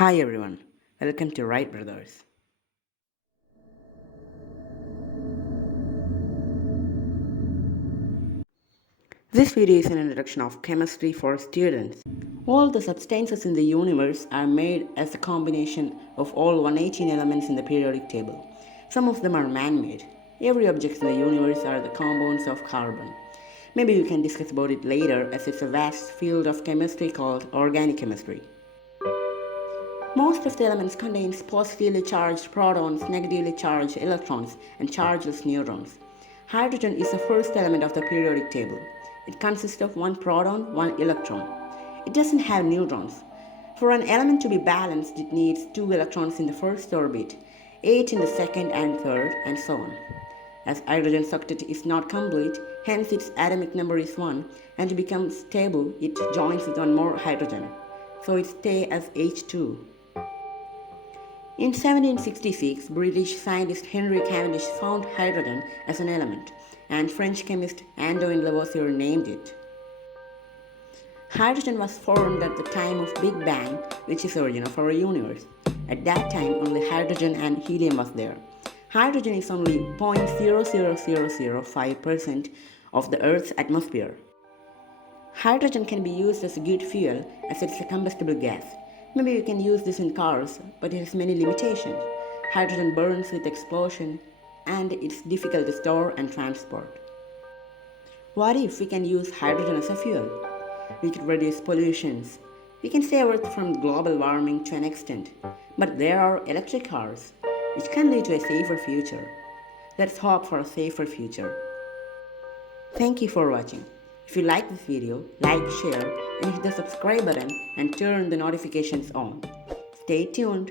Hi everyone, welcome to Wright Brothers. This video is an introduction of chemistry for students. All the substances in the universe are made as a combination of all 118 elements in the periodic table. Some of them are man-made. Every object in the universe are the compounds of carbon. Maybe we can discuss about it later as it's a vast field of chemistry called organic chemistry. Most of the elements contains positively charged protons, negatively charged electrons, and chargeless neutrons. Hydrogen is the first element of the periodic table. It consists of one proton, one electron. It doesn't have neutrons. For an element to be balanced, it needs 2 electrons in the first orbit, 8 in the second and third, and so on. As hydrogen's octet is not complete, hence its atomic number is 1, and to become stable, it joins with one more hydrogen. So it stays as H2. In 1766, British scientist Henry Cavendish found hydrogen as an element, and French chemist Antoine Lavoisier named it. Hydrogen was formed at the time of Big Bang, which is the origin of our universe. At that time, only hydrogen and helium was there. Hydrogen is only 0.00005% of the Earth's atmosphere. Hydrogen can be used as a good fuel as it's a combustible gas. Maybe you can use this in cars, but it has many limitations. Hydrogen burns with explosion, and it's difficult to store and transport. What if we can use hydrogen as a fuel? We could reduce pollutions. We can save Earth from global warming to an extent. But there are electric cars, which can lead to a safer future. Let's hope for a safer future. Thank you for watching. If you like this video, like, share, and hit the subscribe button and turn the notifications on. Stay tuned.